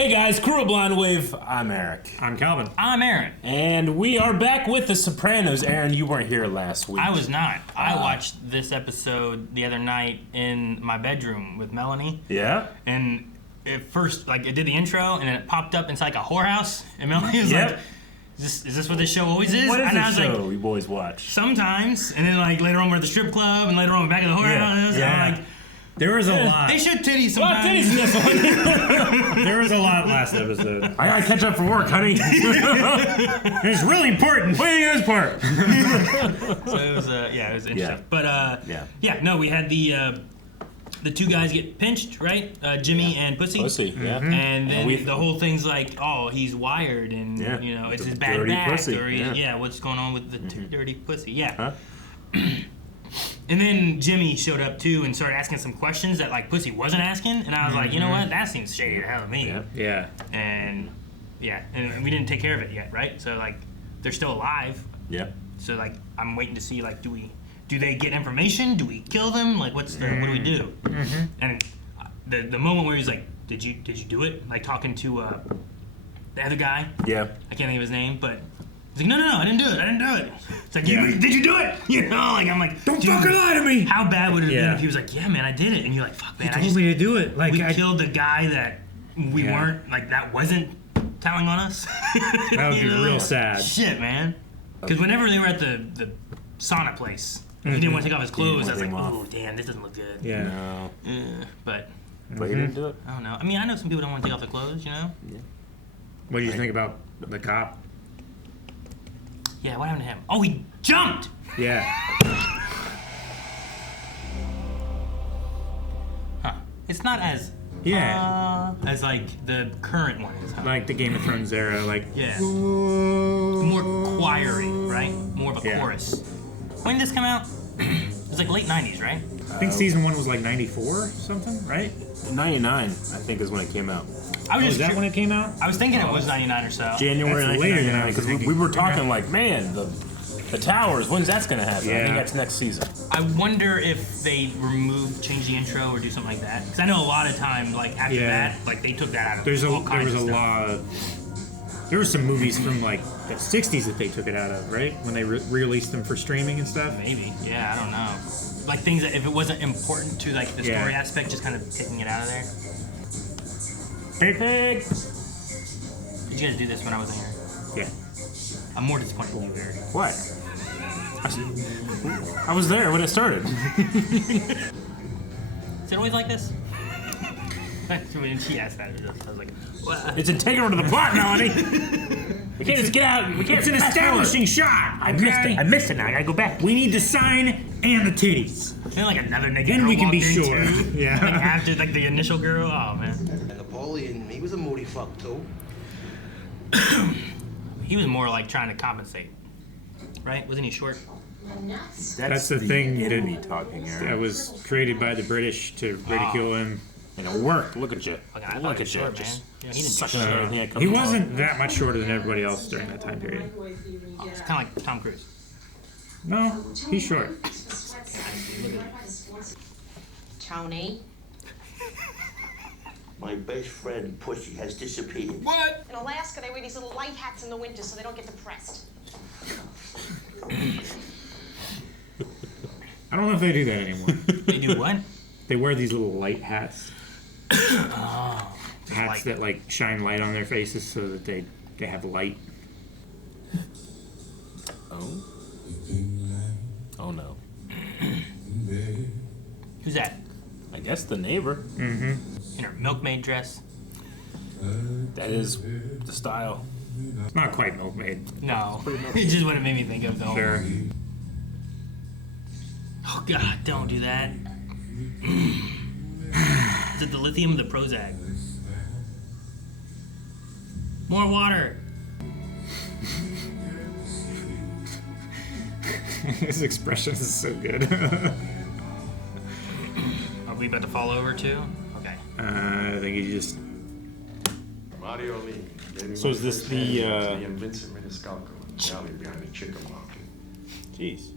Hey guys, Crew of Blonde Wave. I'm Eric. I'm Calvin. I'm Aaron. And we are back with The Sopranos. Aaron, you weren't here last week. I was not. I watched this episode the other night in my bedroom with Melanie. Yeah? And at first, like, it did the intro, and then it popped up inside like a whorehouse. And Melanie was like, is this what this show always is? What is and I this was show like, we boys watch? Sometimes. And then, like, later on we're at the strip club, and later on we're back at the whorehouse. Yeah. And I'm like, There was a lot. they showed titties What sometimes. titties in this one? There was a lot last episode. I gotta catch up for work, honey. It's really important. What do you think of this part? So it was, it was interesting. Yeah. But, we had the two guys get pinched, right? Jimmy and Pussy. Pussy, yeah. And then the whole thing's like, oh, he's wired, and you know, it's his bad dirty back, pussy. or what's going on with the dirty pussy? Yeah. Huh? And then Jimmy showed up too and started asking some questions that like Pussy wasn't asking, and I was like, you know what, that seems shady to hell to me. Yeah. And we didn't take care of it yet, right? So like, they're still alive. Yeah. So like, I'm waiting to see like, do they get information? Do we kill them? Like, what do we do? Mm-hmm. And the moment where he's like, did you do it? Like talking to the other guy. Yeah. I can't think of his name, but he's like, no, I didn't do it. It's like, did you do it? You know, like I'm like, Don't fucking lie to me. How bad would it have been if he was like, yeah, man, I did it, and you're like, fuck, man, He told me to do it. Like we killed the guy that we weren't like that wasn't telling on us. That would be real sad. Shit, man. Because whenever they were at the sauna place, he didn't want to take off his clothes. I was like, oh, damn, this doesn't look good. Yeah. No. But But he didn't do it. I don't know. I mean, I know some people don't want to take off their clothes, you know? Yeah. What do you think about the cop? Yeah, what happened to him? Oh, he jumped! Yeah. Huh. It's not as as like the current one is, huh? Like the Game of Thrones era, like More choiry, right? More of a Yeah. chorus. When did this come out? It was like late 90s, right? I think season 1 was like 94 something, right? 99, I think, is when it came out. Was that when it came out? I was thinking it was 99 or so. January That's later than 1999, I was because thinking. we were talking like, man, the towers, when's that's gonna happen? I think Yeah. that's next season. I wonder if they change the intro or do something like that. Because I know a lot of time, like after that, like they took that out of There all kinds was of a stuff. lot of... There were some movies from like the 60s that they took it out of, right? When they re-released them for streaming and stuff. Maybe, yeah, I don't know. Like things that if it wasn't important to like the story aspect, just kind of taking it out of there. Pig. Did you guys do this when I wasn't here? Yeah. I'm more disappointed in you, Eric. What? I was there when it started. Is it always like this? When she asked that, I was like, what? It's integral to the plot, Melanie. We can't just get out. We can't. It's an establishing shot. I missed it. Now I gotta go back. We need the sign and the titties. Then like another naked Then girl we can be walked in, sure. too. Yeah. Like after like the initial girl, oh man. And Napoleon, he was a moody fuck too. He was more like trying to compensate, right? Wasn't he short? That's the thing enemy talking, that Aaron. was created by the British to ridicule him. And it worked. Look at you. Fucking, I thought Look he at was you. short, Just man. Yeah, he didn't do sucking shit. at everything that comes He along. wasn't that much shorter than everybody else during that time period. It's kind of like Tom Cruise. No, he's short. Tony. My best friend, Pussy, has disappeared. What? In Alaska, they wear these little light hats in the winter so they don't get depressed. I don't know if they do that anymore. They do what? They wear these little light hats. Oh. Hats that like shine light on their faces so that they have light. Oh. Oh no. Who's that? I guess the neighbor. Mm-hmm. In her milkmaid dress? That is the style. It's not quite milkmaid. No. It's just what it made me think of though. Sure. Oh god, don't do that. Is it the lithium or the Prozac? More water. His expression is so good. Are we about to fall over too? Okay. I think he just... Mario Lee. So is this the, Vincent Maniscalco in the alley behind the chicken market. Jeez.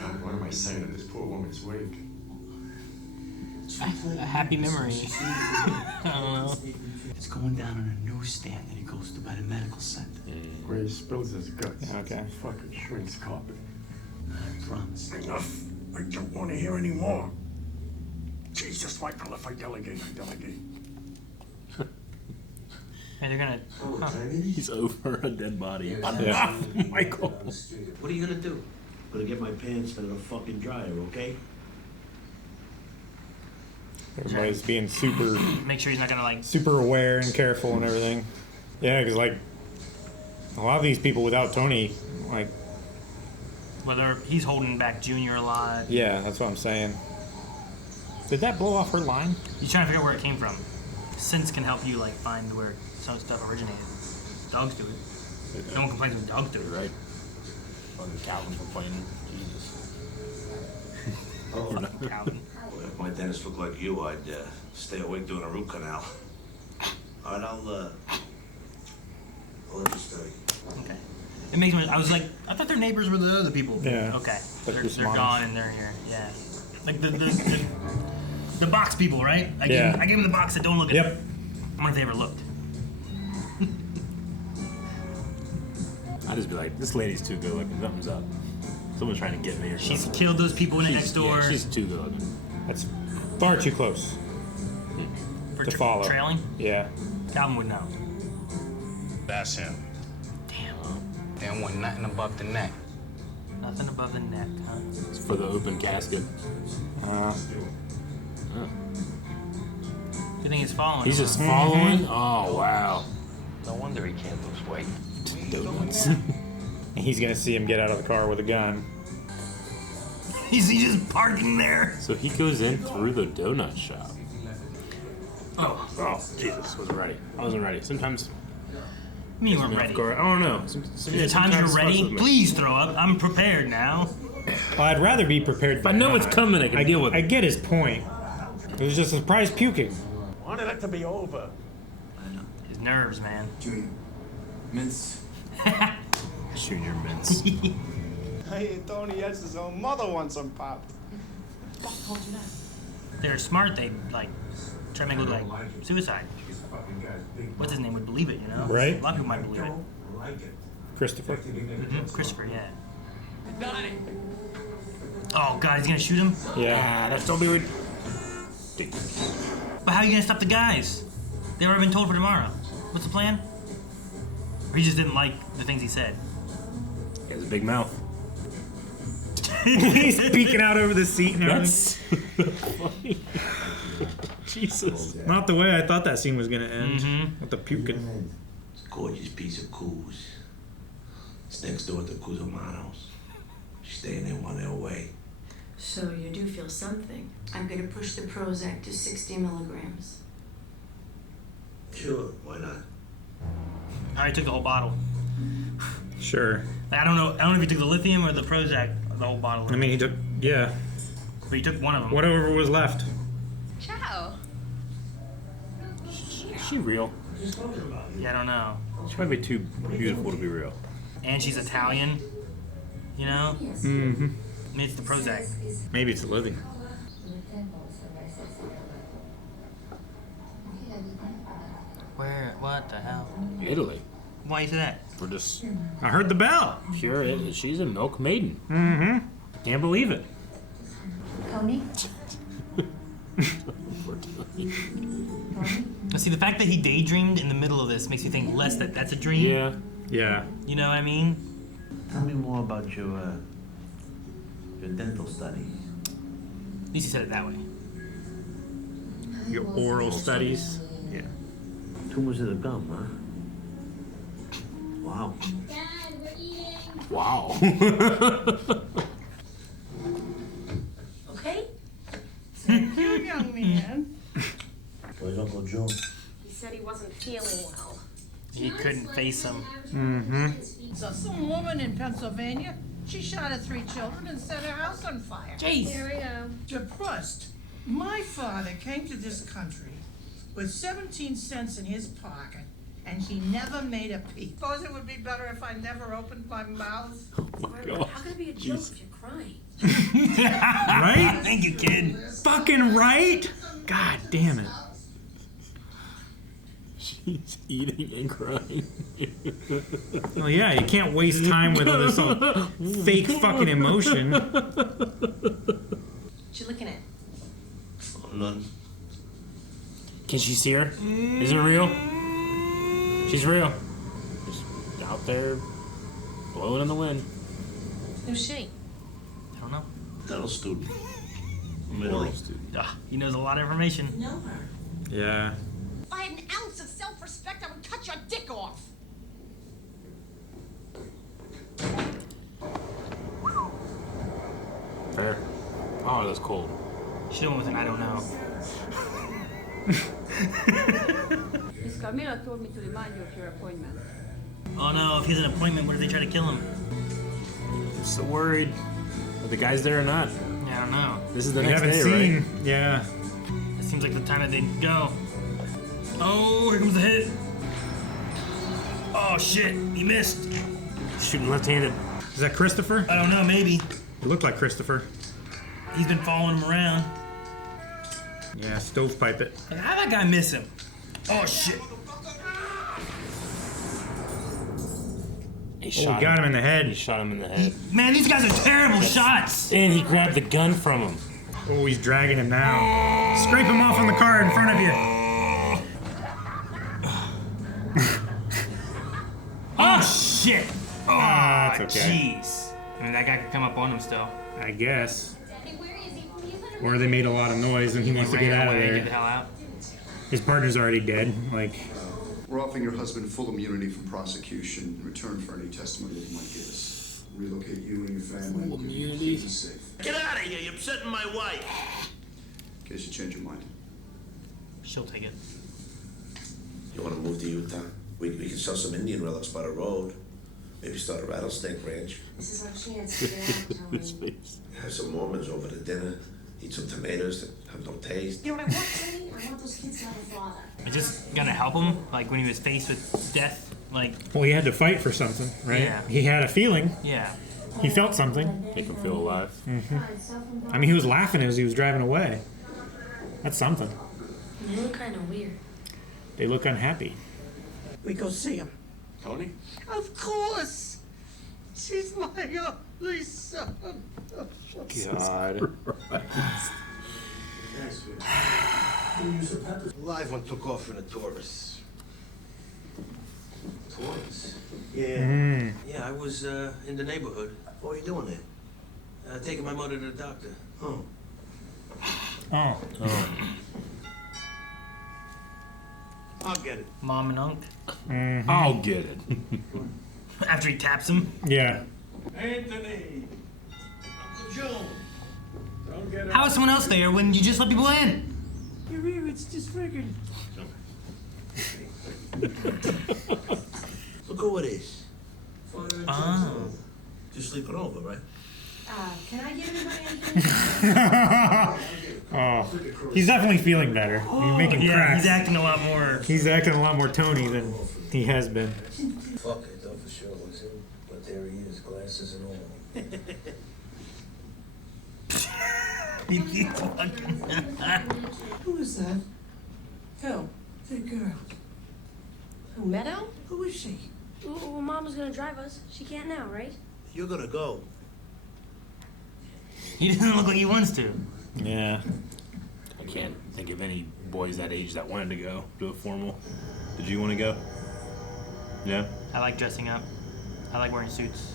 God, what am I saying at this poor woman's wake? A happy memory. I don't know. It's going down on a newsstand that he goes to by the medical center. Where he spills his guts. Okay. Fucking shrinks carpet. I promise. Enough. I don't want to hear any more. Jesus, Michael, if I delegate, I delegate. Hey, they're gonna. Huh. He's over a dead body. Yeah. Michael. What are you gonna do? Gonna get my pants out of the fucking dryer, okay? Everybody's being super, Make sure he's not gonna like. super aware and careful and everything. Yeah, because like a lot of these people without Tony, like, Whether he's holding back Junior a lot. yeah, that's what I'm saying. Did that blow off her line? He's trying to figure out where it came from. Sense can help you like find where some stuff originated. Dogs do it. No one complains when dogs do it. Right. Fucking Calvin complaining. Jesus. Fucking Calvin. Well, if my dentist looked like you, I'd stay awake doing a root canal. All right, I'll let you study. Okay. It makes me. I was like, I thought their neighbors were the other people. Yeah. Okay. Like They're this they're mom. gone and they're here. Yeah. Like the box people, right? I Yeah. gave them the box that don't look at Yep. it. I wonder if they ever looked. I'd just be like, this lady's too good looking. Something's up. Someone's trying to get me or She's something. killed those people in the next door Yeah, she's too good looking. That's far too close for to follow. trailing. Yeah. Calvin would know. That's him. Damn. They don't want nothing above the neck. Nothing above the neck, huh? It's for the open casket. Uh, Good thing he's following. He's him, just huh? following? Oh, wow. No wonder he can't lose weight. Donuts. and he's gonna see him get out of the car with a gun. He's just parking there. So he goes in through the donut shop. Oh. Oh, Jesus. Wasn't ready. I wasn't ready. Sometimes. Me, you weren't Off ready. guard. I don't know. The times you're ready, please throw up. I'm prepared now. Well, I'd rather be prepared. If I know it's coming, I can deal with I it. get his point. It was just a surprise puking. Wanted it to be over. His nerves, man. Junior. Mince. Junior mints. Hey, Tony S's own mother wants some pop. They're smart. They like try to make it look like suicide. What's his name would believe it, you know? Right. A lot of people might believe it. Christopher. Christopher, yeah. Oh God, he's gonna shoot him. Yeah. That's don't be weird. But how are you gonna stop the guys? They've already been told for tomorrow. What's the plan? Or he just didn't like the things he said. He has a big mouth. He's peeking out over the seat and everything. That's funny. Jesus. Not the way I thought that scene was gonna end. Mm-hmm. With the puking. It's a gorgeous piece of coos. It's next door to Cusamanos. She's staying there while they're away. So you do feel something. I'm gonna push the Prozac to 60 milligrams. Sure, why not? I already took the whole bottle. Sure. I don't know if he took the lithium or the Prozac, the whole bottle. I mean, he took, yeah, But he took one of them. whatever was left. Ciao. Is she real? Yeah, I don't know. She might be too beautiful to be real. And she's Italian. You know? Mm-hmm. Maybe it's the Prozac. Maybe it's living. Where? What the hell? Italy. Why you say that? We're just I heard the bell. pure. She's a milk maiden. Mm-hmm. Can't believe it. Tony? See, the fact that he daydreamed in the middle of this makes me think less that that's a dream. Yeah. Yeah. You know what I mean? Tell me more about your dental studies. At least he said it that way. Your oral studies. Yeah. Tumors of the gum, huh? Wow. Wow. Okay? Thank you, young man. Where's Uncle Joe? He said he wasn't feeling well. He couldn't face him. Mm-hmm. So some woman in Pennsylvania, she shot her 3 children and set her house on fire. Jeez. Here we go. Depressed. My father came to this country with 17 cents in his pocket, and he never made a peep. Suppose it would be better if I never opened my mouth. Oh my God. How could it be a joke if you're crying? Right? Thank you, kid. Fucking right? God damn it. She's eating and crying. Well, yeah, you can't waste time with all this fake fucking emotion. What you looking at? Oh, none. Can she see her? Is it real? She's real. Just out there blowing in the wind. Who's she? I don't know. Dental student. Middle student. He knows a lot of information. Know her. Yeah. If I had an ounce of self-respect, I would cut your dick off. There. Oh, that's cold. Should have went with an I don't know. Miss Carmela told me to remind you of your appointment. Oh no, if he has an appointment, what if they try to kill him? I'm so worried. Are the guys there or not? Yeah, I don't know. This is the We next haven't day, seen. right? Yeah. It seems like the time that they go. Oh, here comes the hit. Oh shit, he missed. Shooting left-handed. Is that Christopher? I don't know, maybe. It looked like Christopher. He's been following him around. Yeah, stovepipe it. Like, how'd that guy miss him? Oh shit. He Oh, got him in the head. He shot him in the head. Man, these guys are terrible shots. And he grabbed the gun from him. Oh, he's dragging him now. Scrape him off on the car in front of you. Oh shit. Oh, that's okay. jeez. I mean, that guy could come up on him still. I guess. Or they made a lot of noise and he wants to get out of Get the there. hell out. His partner's already dead. Like, We're offering your husband full immunity from prosecution in return for any testimony that he might give us. Relocate you and your family. Full immunity? Safe. Get out of here, you're upsetting my wife. In case you change your mind. She'll take it. You want to move to Utah? We can sell some Indian relics by the road. Maybe start a rattlesnake ranch. This is our chance to get out, His Tony. face. Have some Mormons over to dinner. Eat some tomatoes that have no taste. You know what I want, Tony? I want those kids to have a father. It's just gonna help him, like when he was faced with death. Like, well, he had to fight for something, right? Yeah. He had a feeling. yeah. He felt something. Make him feel alive. I mean, he was laughing as he was driving away. That's something. They look kind of weird. They look unhappy. We go see him. Tony? Of course. She's my only son. God. Live one took off in a Taurus. Taurus? Mm. Yeah, I was in the neighborhood. What are you doing there? Taking my mother to the doctor. Oh. Oh. I'll get it. Mom and Unc. Mhm. I'll get it. After he taps him. Yeah. Anthony! Uncle Joe! Don't get How is someone else there when you just let people in? Your ear, it's disfigured. Look who it is. Oh. Just sleeping over, right? Can I get anybody anything? Oh. He's definitely feeling better. He's making Yeah, cracks. he's acting a lot more. He's acting a lot more Tony than he has been. Fuck, I thought for sure it was him. But there he is, glasses and all. Who is that? Who? The girl. Who, Meadow? Who is she? Well, Mom was gonna drive us. She can't now, right? You're gonna go. He doesn't look like he wants to. Yeah. I can't think of any boys that age that wanted to go to a formal. Did you want to go? Yeah? I like dressing up. I like wearing suits.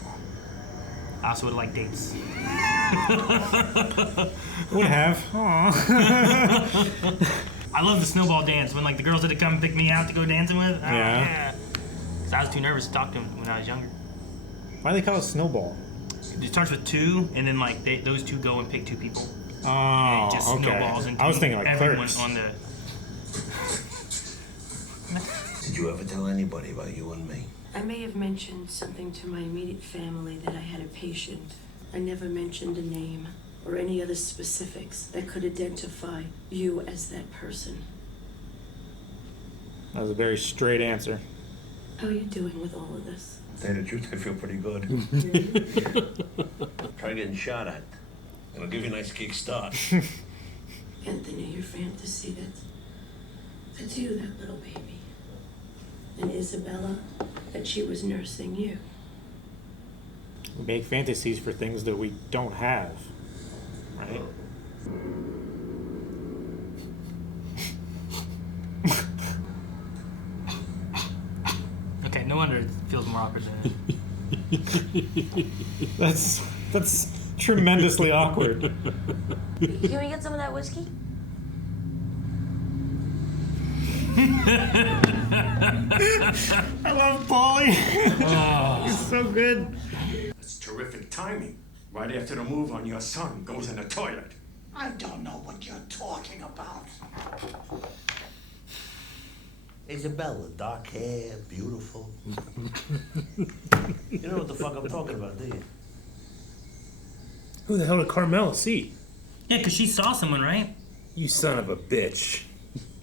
I also would like dates. Would have. Aw. I love the snowball dance when like the girls had to come pick me out to go dancing with. Oh, Yeah. Cause I was too nervous to talk to them when I was younger. Why do they call it snowball? It starts with two, and then like those two go and pick two people. Oh, It just okay. snowballs into I was thinking like everyone Clerks. on the. Did you ever tell anybody about you and me? I may have mentioned something to my immediate family that I had a patient. I never mentioned a name or any other specifics that could identify you as that person. That was a very straight answer. How are you doing with all of this? To tell you the truth, I feel pretty good. Try getting shot at. It'll give you a nice kick start. Anthony, your fantasy, that's you, that little baby. and Isabella that she was nursing you. We make fantasies for things that we don't have, right? Okay, no wonder it feels more awkward than That's tremendously awkward. Can we get some of that whiskey? I love Paulie. Oh. He's so good. It's terrific timing. Right after the move on your son goes in the toilet. I don't know what you're talking about. Isabella, dark hair, beautiful. You know what the fuck I'm talking about, do you? Who the hell did Carmela see? Yeah, because she saw someone, right? You son of a bitch.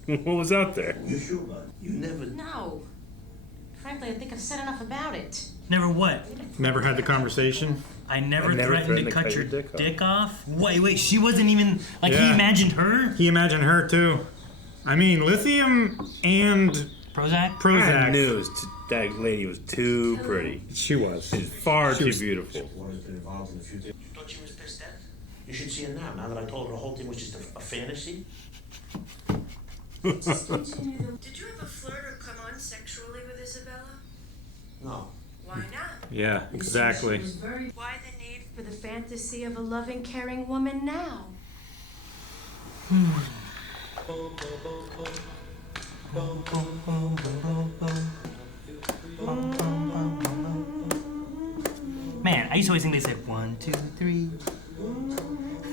What was out there? You sure, bud? You never... No. Frankly, I think I've said enough about it. Never what? Never had the conversation. I never threatened to cut your dick off. Wait, she wasn't even like he Yeah. imagined her. He imagined her too. I mean, lithium and Prozac. I knew that lady was too pretty. She was. She's far She too was- beautiful. You thought she was pissed at? You should see her now that I told her the whole thing was just a fantasy. Did you ever flirt or come on sexually with Isabella? No. Why not? Yeah, exactly. Why the need for the fantasy of a loving, caring woman now? Man, I used to always think they said 1, 2, 3.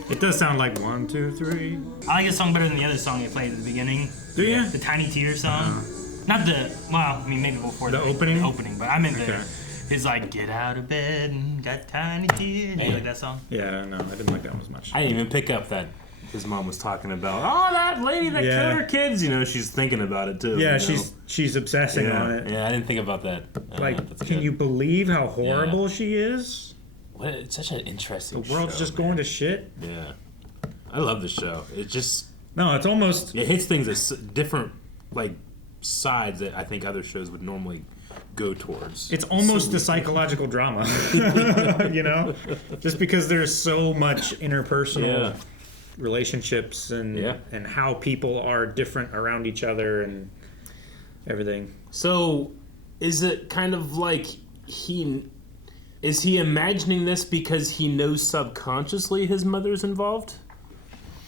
It does sound like 1, 2, 3. I like this song better than the other song they played at the beginning. Do you? The Tiny Tears song. Not the, well, I mean maybe before The opening? The opening, but I meant Okay. his like get out of bed and got tiny tears. You like that song? Yeah, no, I didn't like that one as much. I didn't even pick up that his mom was talking about. Oh, that lady that Yeah. killed her kids. You know, she's thinking about it too. Yeah, you know? she's obsessing yeah. on it. Yeah, I didn't think about that. Like, that's can good. you believe how horrible she is? What? It's such an interesting. The world's show, just man. going to shit. Yeah, I love the show. It just No, it's almost. it hits things at different like sides that I think other shows would normally go towards. It's almost So- a psychological drama, you know, just because there's so much interpersonal relationships and and how people are different around each other and everything. So, is it kind of like is he imagining this because he knows subconsciously his mother's involved,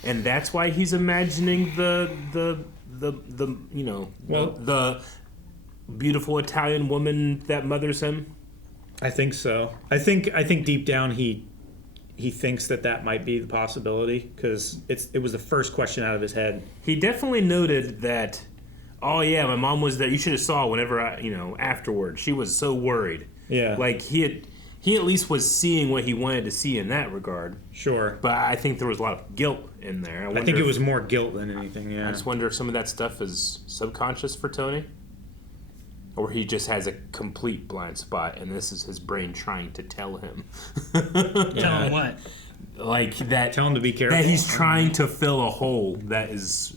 and that's why he's imagining the you know the beautiful Italian woman that mothers him? I think so. I think deep down he thinks that might be the possibility because it was the first question out of his head. He definitely noted that. Oh yeah, my mom was there. You should have saw whenever afterward. She was so worried. Yeah. Like he at least was seeing what he wanted to see in that regard. Sure. But I think there was a lot of guilt in there. I think it was more guilt than anything. Yeah. I just wonder if some of that stuff is subconscious for Tony, or he just has a complete blind spot, and this is his brain trying to tell him. Tell him what? Like that. Tell him to be careful. That he's trying to fill a hole that is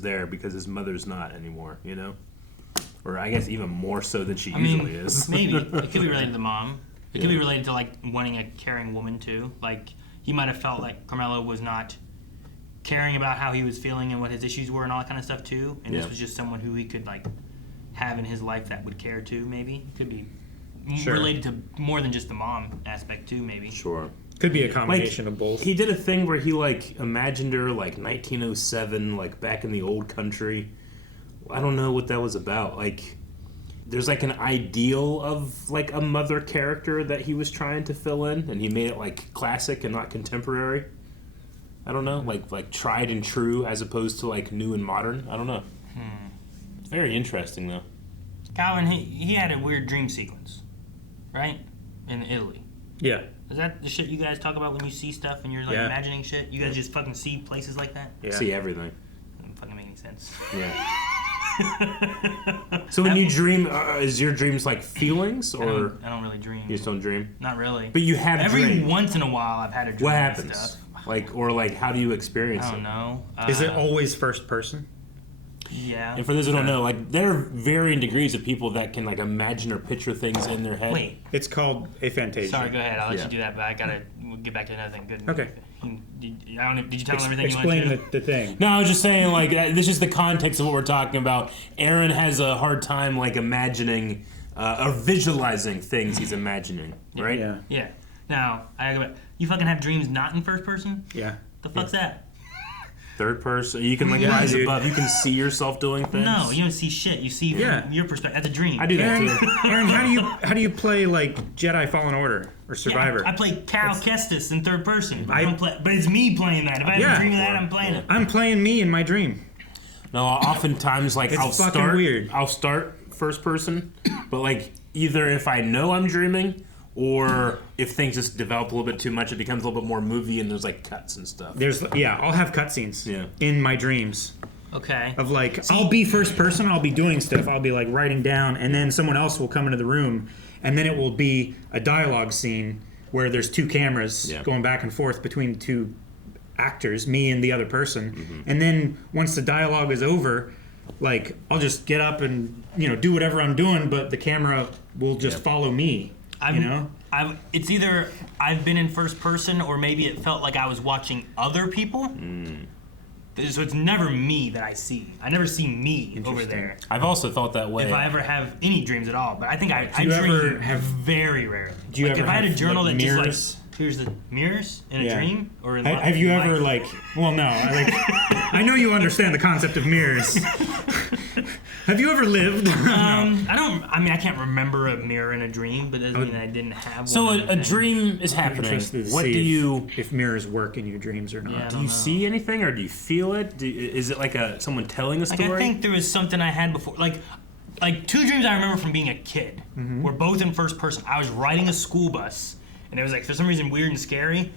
there because his mother's not anymore. You know, or I guess even more so than she usually is. Maybe it could be related to the mom. It could be related to like wanting a caring woman too. Like he might have felt like Carmelo was not caring about how he was feeling and what his issues were and all that kind of stuff too. And this was just someone who he could like have in his life that would care too. Maybe could be related to more than just the mom aspect too. Maybe. Sure. Could be a combination of both. He did a thing where he like imagined her like 1907, like back in the old country. I don't know what that was about. Like, there's like an ideal of like a mother character that he was trying to fill in, and he made it like classic and not contemporary. I don't know, like tried and true as opposed to like new and modern. I don't know. It's very interesting though. Calvin, he had a weird dream sequence, right? In Italy. Yeah. Is that the shit you guys talk about when you see stuff and you're like imagining shit? You guys just fucking see places like that? Yeah. See everything. Doesn't fucking make any sense. Yeah. So when you dream, is your dreams like feelings or? I don't really dream. You just don't dream? Not really. But you have every dreams. once in a while I've had a dream. What and happens? Stuff. Like, or like, how do you experience it? I don't know. Is it always first person? Yeah. And for those who don't know, like there are varying degrees of people that can like imagine or picture things in their head. Wait. It's called aphantasia. Sorry, go ahead. I'll let you do that, but we'll get back to another thing. Good. Okay. Did you tell them everything you Explain wanted to? the thing. No, I was just saying, like, this is the context of what we're talking about. Aaron has a hard time, like, imagining or visualizing things he's imagining, right? Yeah. Yeah. Now, you fucking have dreams not in first person? Yeah. The fuck's that? Third person, you can like rise above. You can see yourself doing things. No, you don't see shit. You see from your perspective. That's a dream. I do that too. Aaron, how do you play like Jedi Fallen Order or Survivor? Yeah, I play Cal Kestis in third person. I don't play, but it's me playing that. If I have a dream of that, I'm playing it. I'm playing me in my dream. No, oftentimes like It's fucking weird. I'll start first person, but like either if I know I'm dreaming. Or if things just develop a little bit too much, it becomes a little bit more movie and there's like cuts and stuff. I'll have cutscenes in my dreams. Okay. Of like, I'll be first person, I'll be doing stuff, I'll be like writing down, and then someone else will come into the room, and then it will be a dialogue scene where there's two cameras going back and forth between the two actors, me and the other person. Mm-hmm. And then once the dialogue is over, like I'll just get up and do whatever I'm doing, but the camera will just follow me. It's either I've been in first person or maybe it felt like I was watching other people. So it's never me that I see. I never see me over there. I've also thought that way. If I ever have any dreams at all, but I think I dream very rarely. Do you ever if I had a journal like, that mirrors? just like here's the mirrors in a dream or in have you ever like? Well, no. I know you understand the concept of mirrors. Have you ever lived? I can't remember a mirror in a dream, but that doesn't mean I didn't have one. So a dream is happening. What do you? If mirrors work in your dreams or not? Yeah, do you see anything, or do you feel it? Is it like someone telling a story? I think there was something I had before, like two dreams I remember from being a kid. Mm-hmm. Were both in first person. I was riding a school bus, and it was like for some reason weird and scary.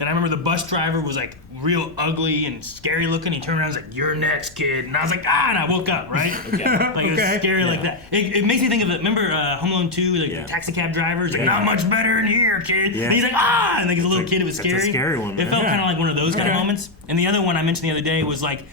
And I remember the bus driver was like real ugly and scary looking. He turned around and was like, "You're next, kid." And I was like, and I woke up, right? Like it was scary like that. It makes me think of it. Remember Home Alone 2, like the taxi cab driver? He's like, "Not much better in here, kid." And he's like, and like as a little kid, it was scary. That's a scary one. It felt kind of like one of those kind of moments. And the other one I mentioned the other day was like,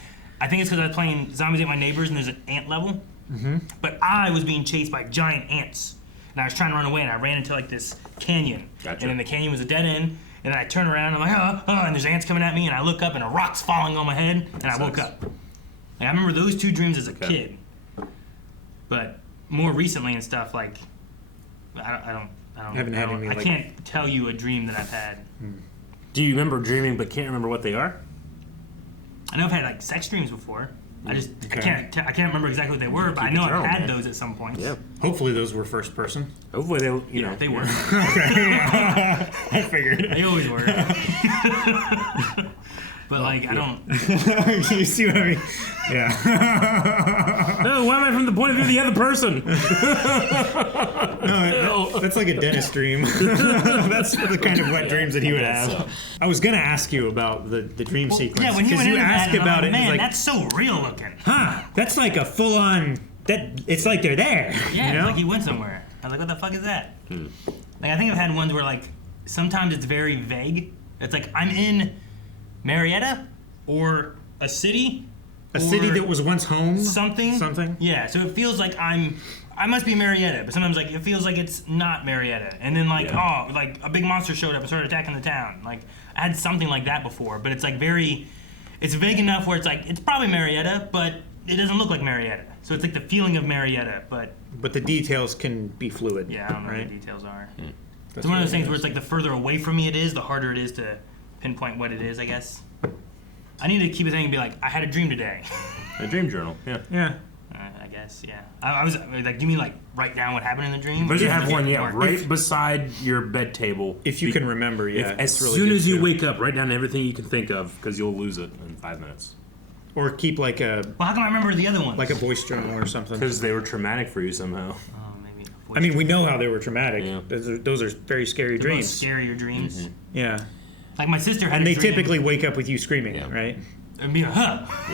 I think it's because I was playing Zombies Ate My Neighbors and there's an ant level. Mm-hmm. But I was being chased by giant ants. And I was trying to run away and I ran into like this canyon. Gotcha. And then the canyon was a dead end. And then I turn around and I'm like, and there's ants coming at me, and I look up and a rock's falling on my head, and I woke up. Like, I remember those two dreams as a kid. But more recently and stuff, like, I can't tell you a dream that I've had. Do you remember dreaming but can't remember what they are? I know I've had like sex dreams before. I can't remember exactly what they were, but I know I've had those at some point. Yeah. Hopefully those were first person. Hopefully they they were. I figured. They always were. But like I don't. You see what I mean? Yeah. No, why am I from the point of view of the other person? No, that's like a dentist dream. That's the kind of wet dreams that he would have. I was gonna ask you about the dream sequence. Yeah, when he went you into asked that, about it, man, like, that's so real looking. That's like a full on. It's like they're there. Yeah, you know? It's like he went somewhere. I was like, what the fuck is that? Like I think I've had ones where like sometimes it's very vague. It's like I'm in Marietta or a city. A city that was once home? Something? Yeah, so it feels like I must be Marietta, but sometimes like it feels like it's not Marietta. And then like, like a big monster showed up and started attacking the town. Like I had something like that before, but it's like it's vague enough where it's like, it's probably Marietta, but it doesn't look like Marietta. So it's like the feeling of Marietta, but the details can be fluid. Yeah, I don't know what the details are. Mm. It's one of those things where it's like the further away from me it is, the harder it is to pinpoint what it is, I guess. I need to keep a thing and be like, I had a dream today. A dream journal, yeah. Yeah. I guess, yeah. I was like, do you mean like write down what happened in the dream? But you have one, right beside your bed table. If you can remember, As soon as you wake up, write down everything you can think of, because you'll lose it in 5 minutes. Or keep like a... Well, how can I remember the other ones? Like a voice journal or something. Because they were traumatic for you somehow. Oh, maybe. I mean, we know how they were traumatic. Yeah. Those are very scary dreams. Scarier dreams. Mm-hmm. Yeah. Like my sister had and they a dream. typically wake up with you screaming, right? And be like,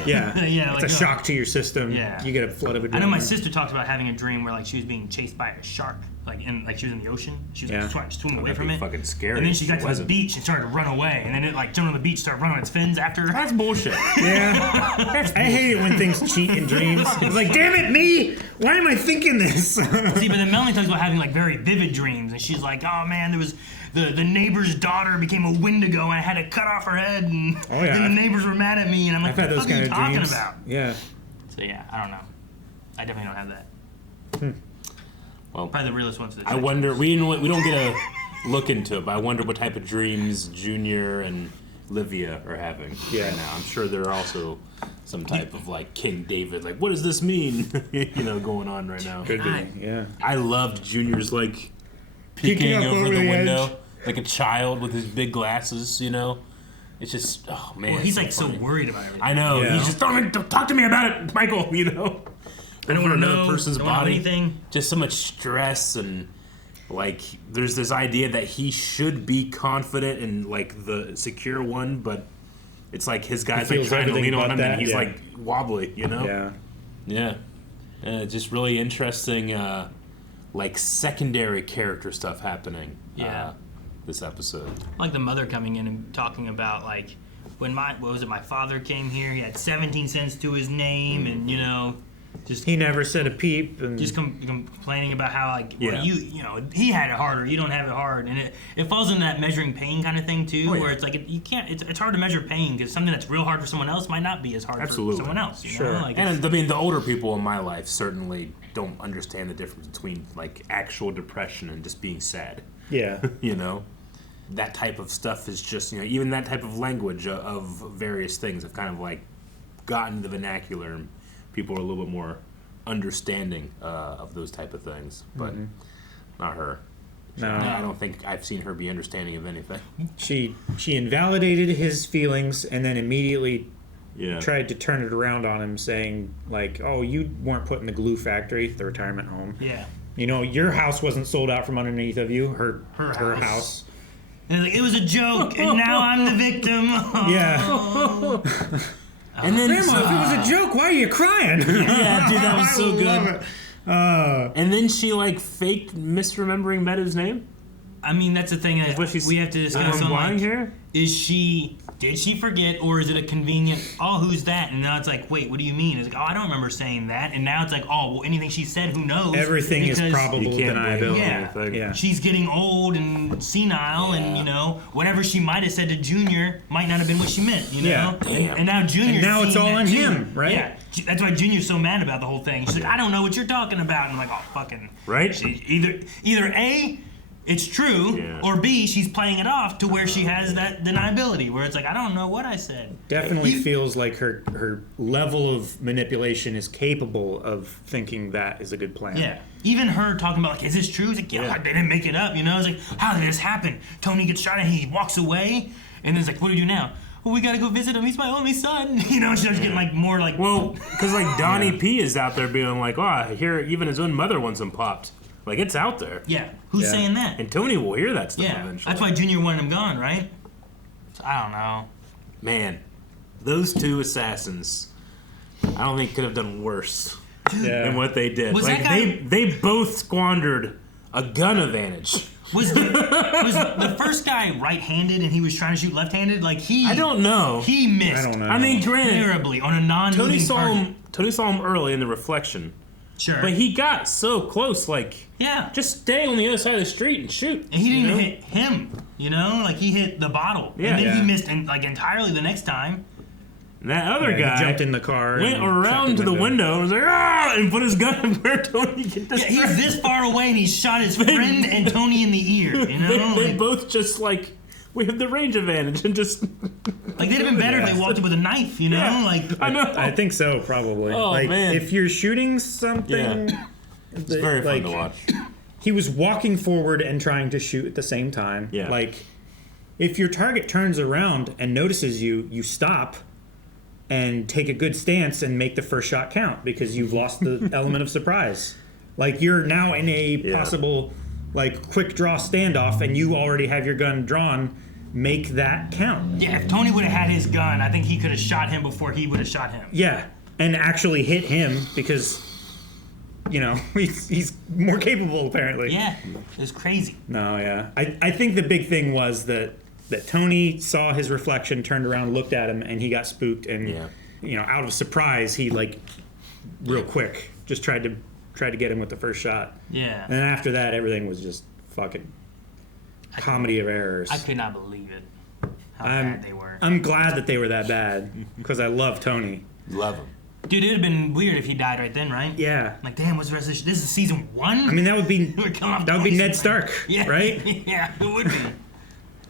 Yeah. Yeah, it's like, a shock to your system. Yeah. You get a flood of adrenaline. I know my sister talks about having a dream where like she was being chased by a shark. like she was in the ocean. She was trying to swim away That'd from be it. fucking scary. And then she got It to the wasn't. beach and started to run away. And then it like jumped on the beach, started running on its fins after her. That's bullshit. Yeah. I hate it when things cheat in dreams. It's like, damn it, me! Why am I thinking this? See, but then Melanie talks about having like very vivid dreams, and she's like, "Oh man, there was the neighbor's daughter became a Wendigo, and I had to cut off her head, and then the neighbors were mad at me, and I'm like, I've had those what are you kind of talking dreams. about?" Yeah. So yeah, I don't know. I definitely don't have that. Well, probably the realest ones. I wonder. We don't get a look into it, but I wonder what type of dreams Junior and Livia are having right now. I'm sure they're also some type of like King David, like what does this mean? Going on right now. Could be, yeah. I loved Junior's like peeking over the window like a child with his big glasses. It's just man. Well, he's like funny. so worried about everything. I know. Yeah. He's just don't talk to me about it, Michael. I don't want to know person's don't wanna know body. anything. Just so much stress and like there's this idea that he should be confident and like the secure one, but it's like his guy's like trying to lean on him and he's like wobbly, Yeah. Just really interesting like secondary character stuff happening. This episode. Like the mother coming in and talking about like when my father came here, he had 17 cents to his name, and just he never said a peep, and just complaining about how like well, he had it harder, you don't have it hard, and it falls into that measuring pain kind of thing too, where it's like you can't. It's hard to measure pain because something that's real hard for someone else might not be as hard for someone else. You know? Like and I mean the older people in my life certainly don't understand the difference between like actual depression and just being sad. Yeah. That type of stuff is just even that type of language of various things have kind of like gotten the vernacular and people are a little bit more understanding of those type of things, but not her. No. I don't think I've seen her be understanding of anything. She invalidated his feelings and then immediately tried to turn it around on him, saying like, "Oh, you weren't put in the glue factory, the retirement home. Yeah. Your house wasn't sold out from underneath of you. Her house." And like, it was a joke, and now I'm the victim. Yeah. And then, Grandma, if it was a joke, why are you crying? Yeah, dude, that was so I good. love it. And then she like faked misremembering Meta's name. I mean, that's the thing that we have to discuss on like, here. Did she forget, or is it a convenient, oh, who's that? And now it's like, wait, what do you mean? It's like, oh, I don't remember saying that. And now it's like, oh, well, anything she said, who knows? Everything is probable deniability. Yeah. She's getting old and senile, and, whatever she might have said to Junior might not have been what she meant, Yeah. And now Junior's And now it's seeing all that on too. him, right? Yeah. That's why Junior's so mad about the whole thing. She's like, I don't know what you're talking about. And I'm like, oh, fucking. Right? Either A, it's true, or B, she's playing it off to where she has that deniability, where it's like, I don't know what I said. Definitely feels like her level of manipulation is capable of thinking that is a good plan. Yeah. Even her talking about, like, is this true? It's like, yeah, they didn't make it up, It's like, how did this happen? Tony gets shot and he walks away, and then it's like, what do we do now? Well, we gotta go visit him. He's my only son. She starts getting like more like... Well, because like Donnie P is out there being like, oh, I hear even his own mother wants him popped. Like, it's out there. Yeah. Who's saying that? And Tony will hear that stuff eventually. That's why Junior wanted him gone, right? So, I don't know. Man, those two assassins, I don't think could have done worse than what they did. Was like, that guy... they both squandered a gun advantage. Was the first guy right-handed and he was trying to shoot left-handed? Like, I don't know. He missed. I don't know. I mean, granted, terribly on a non-moving target. Tony saw him early in the reflection. Sure. But he got so close, like, yeah, just stay on the other side of the street and shoot. And he didn't even hit him, Like, he hit the bottle. Yeah. And then he missed entirely the next time. And that other guy he jumped in the car, went around to the window and was like, ah, and put his gun where Tony get this. Yeah, he's this far away and he shot his friend and Tony in the ear. They both just like, we have the range advantage and just. Like, they'd have been better if they walked in with a knife, Yeah, Like, I know. I think so, probably. Oh, like, man. if you're shooting something, it's very fun to watch. He was walking forward and trying to shoot at the same time. Yeah. Like, if your target turns around and notices you, you stop and take a good stance and make the first shot count because you've lost the element of surprise. Like, you're now in a possible, like, quick draw standoff and you already have your gun drawn. Make that count. Yeah, if Tony would have had his gun, I think he could have shot him before he would have shot him. Yeah, and actually hit him because he's more capable apparently. Yeah, it's crazy. No, yeah. I think the big thing was that Tony saw his reflection, turned around, looked at him, and he got spooked. And out of surprise, he real quick just tried to get him with the first shot. Yeah. And then after that, everything was just fucking comedy of errors. I could not believe it. How bad they were. I'm glad that they were that bad because I love Tony. Love him. Dude, it would have been weird if he died right then, right? Yeah. Like, damn, what's the rest of this? This is season 1? I mean, that would be Ned Stark, yeah. right? Yeah, it would be.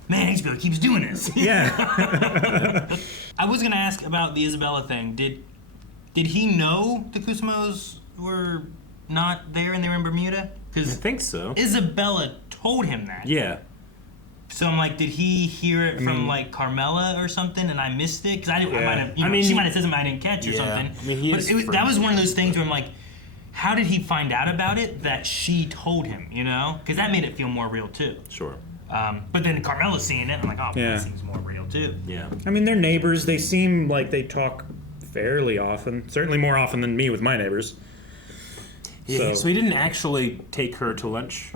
Man, HBO keeps doing this. Yeah. I was gonna ask about the Isabella thing. Did he know the Kusmos were not there and they were in Bermuda? I think so. Isabella told him that. Yeah. So I'm like, did he hear it from Carmela or something, and I missed it? Because I might have, she might have said something I didn't catch or something. I mean, that was one of those things where I'm like, how did he find out about it that she told him? Because that made it feel more real too. Sure. But then Carmela's seeing it, and I'm like, that seems more real too. Yeah. I mean, they're neighbors. They seem like they talk fairly often. Certainly more often than me with my neighbors. Yeah. So he didn't actually take her to lunch?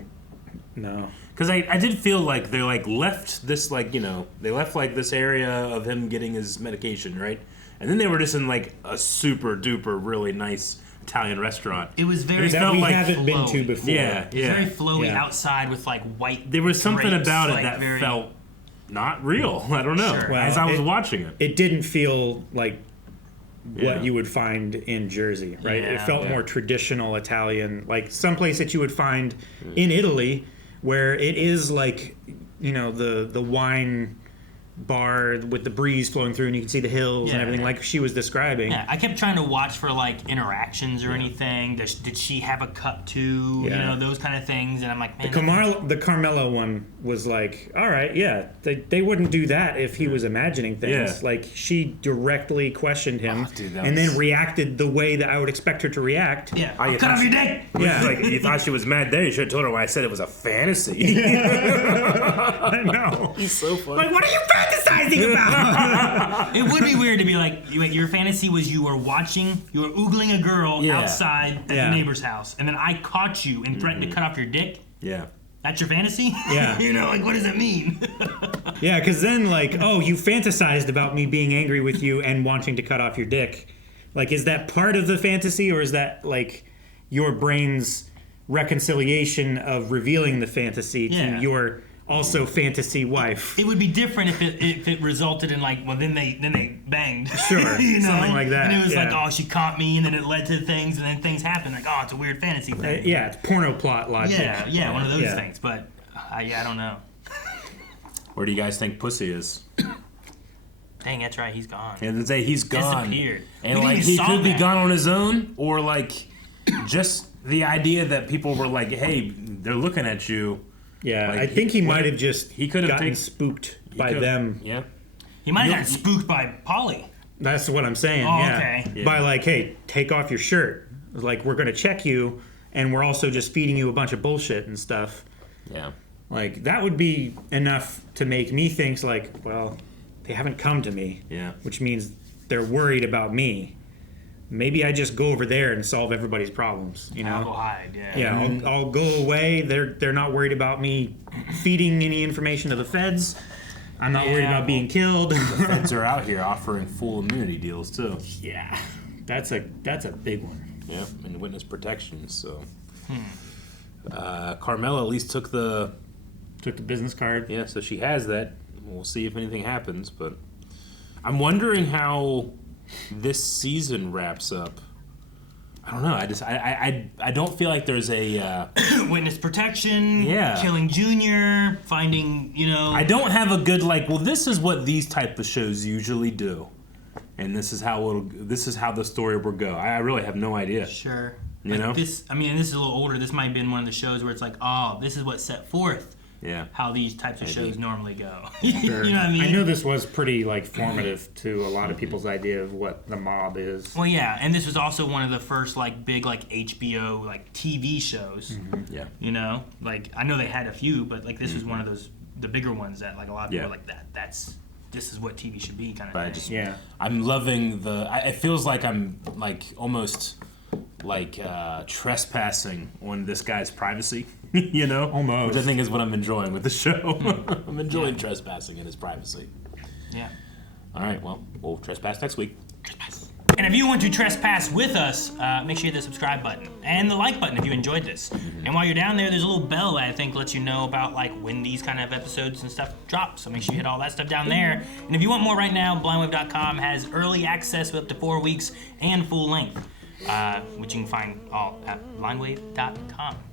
No. Because I did feel like they left this they left this area of him getting his medication, right? And then they were just in a super duper really nice Italian restaurant. It was very that we haven't been to before. Yeah, it was very flowy outside with white. There was something drapes, about it that felt not real. I don't know. Well, as I was watching it, it didn't feel like what you would find in Jersey, right? Yeah, it felt more traditional Italian, like someplace that you would find in Italy, where it is the wine bar with the breeze flowing through and you can see the hills and everything like she was describing. Yeah, I kept trying to watch for interactions or anything. Did she have a cup too? Yeah. Those kind of things. And I'm like, man, the Carmelo one was like, all right, yeah, they wouldn't do that if he was imagining things. Yeah. She directly questioned him and then reacted the way that I would expect her to react. Yeah, cut off your dick. Yeah, you thought she was mad there. You should have told her when I said it was a fantasy. I know. He's so funny. Like, what are you fantasizing about? It would be weird to be like, your fantasy was you were oogling a girl outside at the neighbor's house, and then I caught you and threatened to cut off your dick. Yeah. That's your fantasy? Yeah. What does it mean? Yeah, because then you fantasized about me being angry with you and wanting to cut off your dick. Is that part of the fantasy, or is that your brain's reconciliation of revealing the fantasy to your also fantasy wife? It would be different if it resulted in then they banged. Sure, something like that. And it was she caught me, and then it led to things, and then things happened. It's a weird fantasy thing. Yeah, it's porno plot logic. Yeah, one of those things. But I don't know. Where do you guys think Pussy is? Dang, that's right. He's gone. Yeah, they say he's gone. Disappeared. And he could be gone on his own, or just the idea that people were like, "Hey, they're looking at you." Yeah, I think he might have just gotten spooked by them. Yeah. He might have gotten spooked by Polly. That's what I'm saying. Oh, yeah. okay. Yeah. By hey, take off your shirt. We're going to check you, and we're also just feeding you a bunch of bullshit and stuff. Yeah. That would be enough to make me think well, they haven't come to me. Yeah. Which means they're worried about me. Maybe I just go over there and solve everybody's problems. I'll go hide. Yeah. Yeah, I'll go away. They're not worried about me feeding any information to the feds. I'm not worried about being killed. The feds are out here offering full immunity deals too. Yeah, that's a big one. Yeah, and witness protection. So, Carmela at least took the business card. Yeah, so she has that. We'll see if anything happens, but I'm wondering how this season wraps up. I don't know. I don't feel like there's a witness protection. Yeah. Killing Junior. Finding I don't have a good this is what these type of shows usually do, and this is how the story will go. I really have no idea. Sure. This. I mean, this is a little older. This might have been one of the shows where it's this is what set forth. Yeah. How these types of shows normally go. Sure. You know what I mean? I know this was pretty formative to a lot of people's idea of what the mob is. Well, yeah, and this was also one of the first big HBO TV shows. Mm-hmm. Yeah. I know they had a few, but this was one of the bigger ones that a lot of people were this is what TV should be kind of thing. I'm loving it feels like I'm almost like trespassing on this guy's privacy, you know? Almost. Which I think is what I'm enjoying with the show. I'm enjoying trespassing in his privacy. Yeah. All right, well, we'll trespass next week. And if you want to trespass with us, make sure you hit the subscribe button and the like button if you enjoyed this. And while you're down there, there's a little bell that I think lets you know about like when these kind of episodes and stuff drop. So make sure you hit all that stuff down there. And if you want more right now, blindwave.com has early access with up to 4 weeks and full length, which you can find all at blindwave.com.